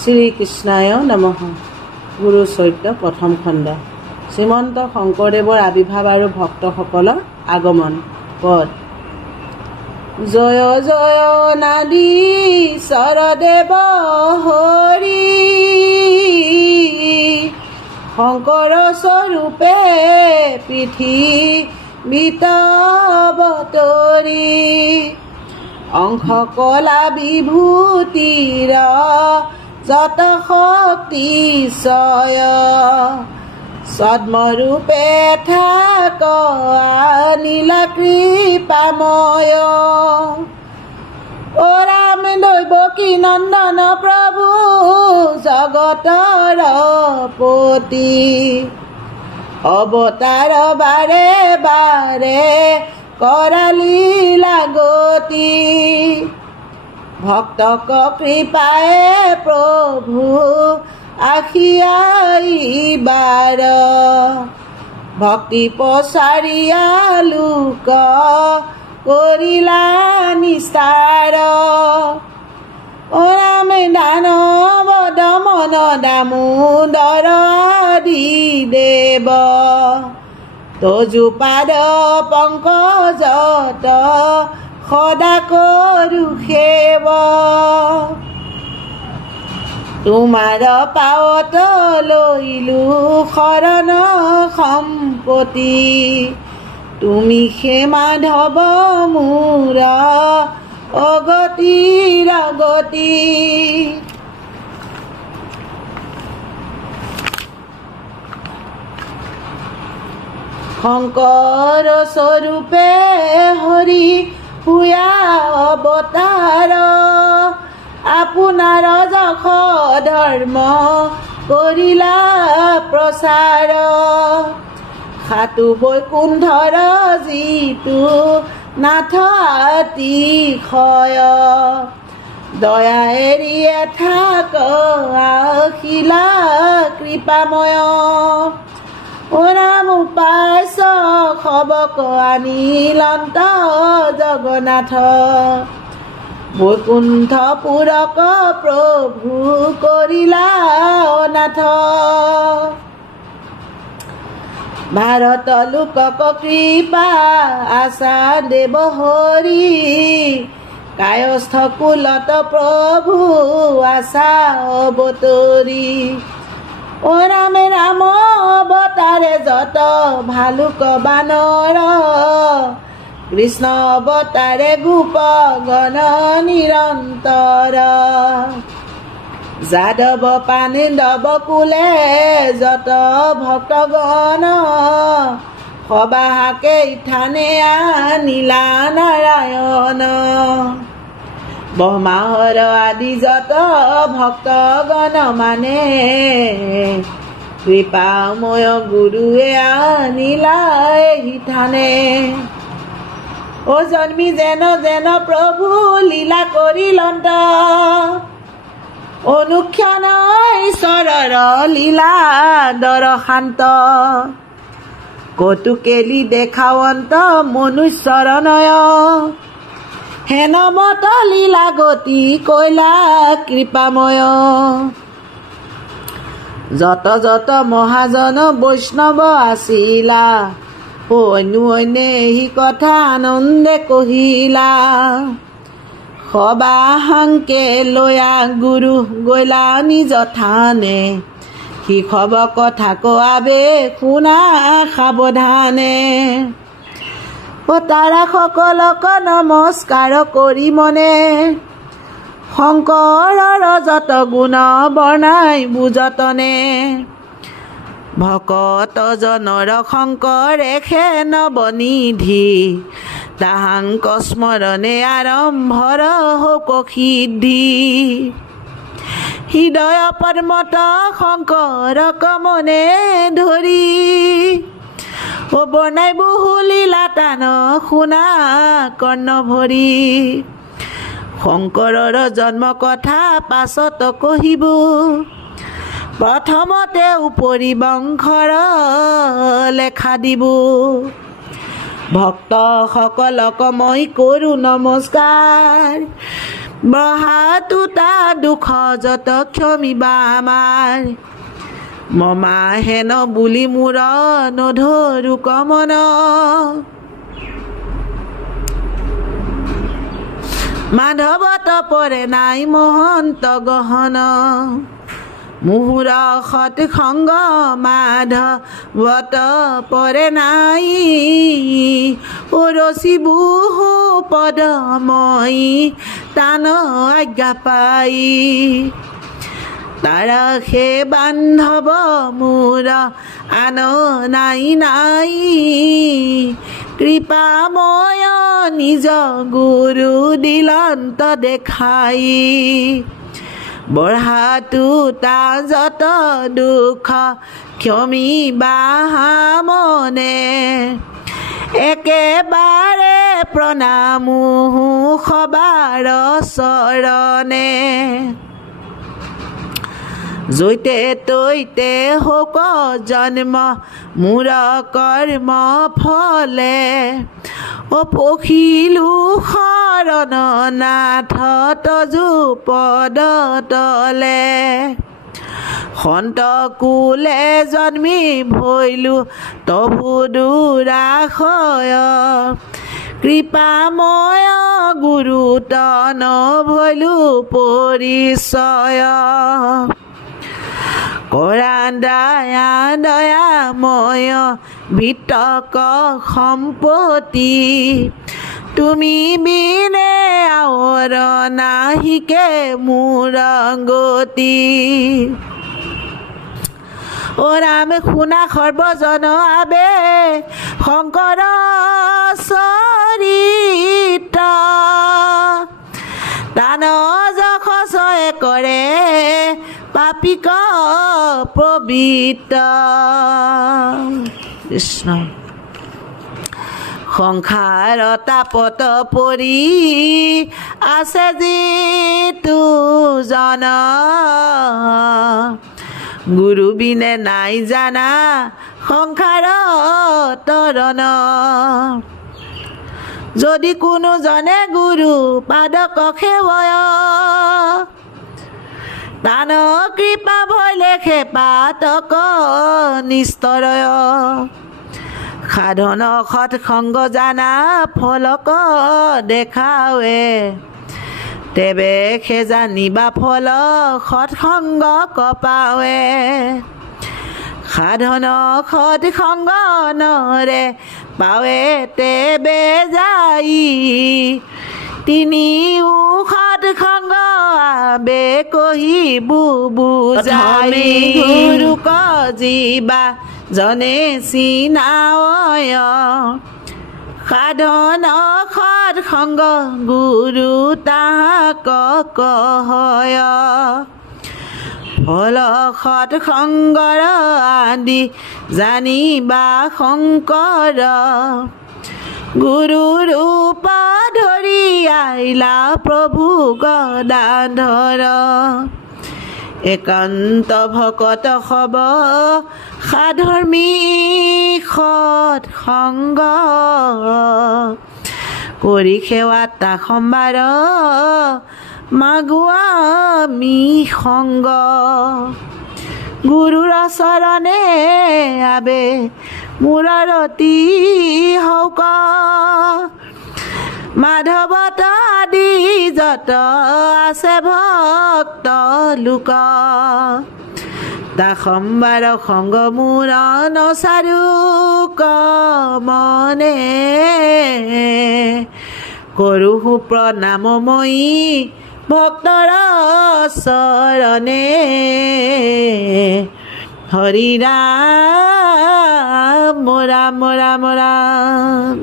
শ্ৰীকৃষ্ণায় নমঃ। গুৰু চৰিত্ৰ প্ৰথম খণ্ড। শ্ৰীমন্ত শংকৰদেৱৰ আবিৰ্ভাৱ আৰু ভক্তসকলৰ আগমন। পদ। জয় জয় নাদী চৰদেৱ হৰি, শংকৰ স্বৰূপে পৃথিৱীত অৱতৰি, অংশ কলা বিভূতিৰ যত শক্তিশয়, সদ্মৰূপে থাক নীলা কৃপাময়। অ ৰাম দৈৱকী নন্দন প্ৰভু জগতৰ পতি, অৱতাৰ বাৰে বাৰে কৰালি লাগতি, ভক্তক কৃপায়ে প্ৰভু আখিয়াইবাৰ, ভক্তি প্ৰচাৰিয়া লোক কৰিলা নিস্তাৰ। অ ৰাম দানৱ দমন দামোদৰ আদি দেৱ, তজুপাদ পংকজত সদা কৰো সেৱ, তোমাৰ পাৱত লৈলো শৰণ সম্পত্তি, তুমি সে মাধৱ মোৰ অগতিৰ গতি। শংকৰ স্বৰূপে হৰি ভূয়া অৱতাৰ, আপোনাৰ যশ ধৰ্ম কৰিলা প্ৰচাৰ, সাতু বৈকুণ্ঠৰ যিটো নাথ আতিশয়, দয়া এৰিয়ে থাক আখিলা কৃপাময়। অ ৰাম পাইছ খবক আনিলন্ত জগন্নাথ, বৈকুণ্ঠ পুৰক প্ৰভু কৰিলা অনাথ, ভাৰত লোকক কৃপা আশা দেৱ হৰি, কায়স্থ কুলত প্ৰভু আশা অৱতৰি। অ ৰামে ৰাম অৱতাৰে যত ভালুক বানৰ, কৃষ্ণ অৱতাৰে গোপ গণ নিৰন্তৰ, যাদৱ পাণ্ডৱ কুলে যত ভক্তগণ, সবাহাকে থানে আনিলা নাৰায়ণ, ব্ৰহ্মাহৰ আদি যত ভক্তগণ মানে, কৃপাময় গুৰুৱে আনিলা এহি থানে। অ জন্মি যেন যেন প্ৰভু লীলা কৰিলন্ত, অনুক্ষণ ঈশ্বৰৰ লীলা দৰশান্ত, কৌতুকেলি দেখাৱন্ত মনুষ্যৰ নয়, হেনমত লীলা গতি কৈলা কৃপাময়। যত যত মহাজন বৈষ্ণৱ আছিলা, অন্যে হি কথা আনন্দে কহিলা, সবাহাংকে লয়া গুৰু গৈলা নিজ থানে, শিখব কথা কোৱাবে শুনা সাৱধানে। অ তাৰা সকলক নমস্কাৰ কৰি মনে, শংকৰৰ যত গুণ বৰ্ণাই বুজতনে, ভকত জনৰ শংকৰে খেন বনিধি, তাহাংক স্মৰণে আৰম্ভৰ হৌক সিদ্ধি, হৃদয় পদ্মত শংকৰক মনে ধৰি, ও বৰ্ণাই বহু লীলা টান শুনা কৰ্ণ ভৰি, শংকৰৰ জন্ম কথা পাছত কহিব, প্ৰথমতে উপৰি বংশৰ লেখা দিব, ভক্ত সকলক মই কৰো নমস্কাৰ, ব্ৰহাটো তাৰ দুখ যত ক্ষমিবা আমাৰ মমা হেন বুলি মূৰ নধৰু কমন মাধৱত পৰে নাই মহন্ত গহন মুহুৰ সৎ সংগ মাধৱত পৰে নাই ৰচি বহু পদময়ী তান আজ্ঞা পাই তাৰ সে বান্ধৱ মোৰ আন নাই নাই কৃপাময় নিজ গুৰু দিলন্ত দেখাই বঢ়াটো তা যত দুখ ক্ষমিবা মনে একেবাৰে প্ৰণামো সবাৰ চৰণে জৈতে তৈতে হক জন্ম মোৰ কৰ্ম ফলে পখিলো শৰণ নাথ তজু পদ তলে সন্ত কুলে জন্মি ভৈলো তবু দুৰাশয় কৃপাময় গুৰু তন ভৈলো পৰিচয় কৰা দয়া দয়াময় বিতক সম্পত্তি তুমি বিনে আৱৰ নাহিকে মোৰ গতি ৰাম শুনা সৰ্বজন আবে শংকৰ চৰিত তান যশয়ে কৰে পাপিক পবিত্ৰ কৃষ্ণ সংসাৰ তাপত পৰি আছে যিটো জন গুৰু বিনে নাই জানা সংসাৰ তৰণ যদি কোনো জনে গুৰু পাদক সেৱয় তান কৃপা ভৈলে পাতক নিস্তৰয় সাধন সৎ সংগ জানা ফলক দেখাৱে তেবে সে জানিবা ফল সৎ সংগ কপাৱে সাধন সৎ সংগ নৰে পাৱে তেবে যাই তিনিও সৎ সংগ আবে কহিবু বুজাই গুৰুক জীৱা জনে চিনায় সাধন সৎ সংগ গুৰু তাহাক কহয় ফল সৎ সংগৰ আদি জানিবা শংকৰ গুৰু ৰূপ ধৰি আহিলা প্ৰভু গদাধৰ একান্ত ভকত হব সাধৰ্মী সৎ সংগ কৰি সেৱা তা সম্বাৰ মাগুৱা মি সংগ গুৰুৰ চৰণে আবে মোৰ ৰতি হওক মাধৱত আদি যত আছে ভক্ত লোক তা সম্বাৰ সংগ মোৰ নচাৰু মনে কৰো প্ৰণামময়ী ভক্তৰ চৰণে হৰি ৰাম ৰাম ৰাম ৰাম।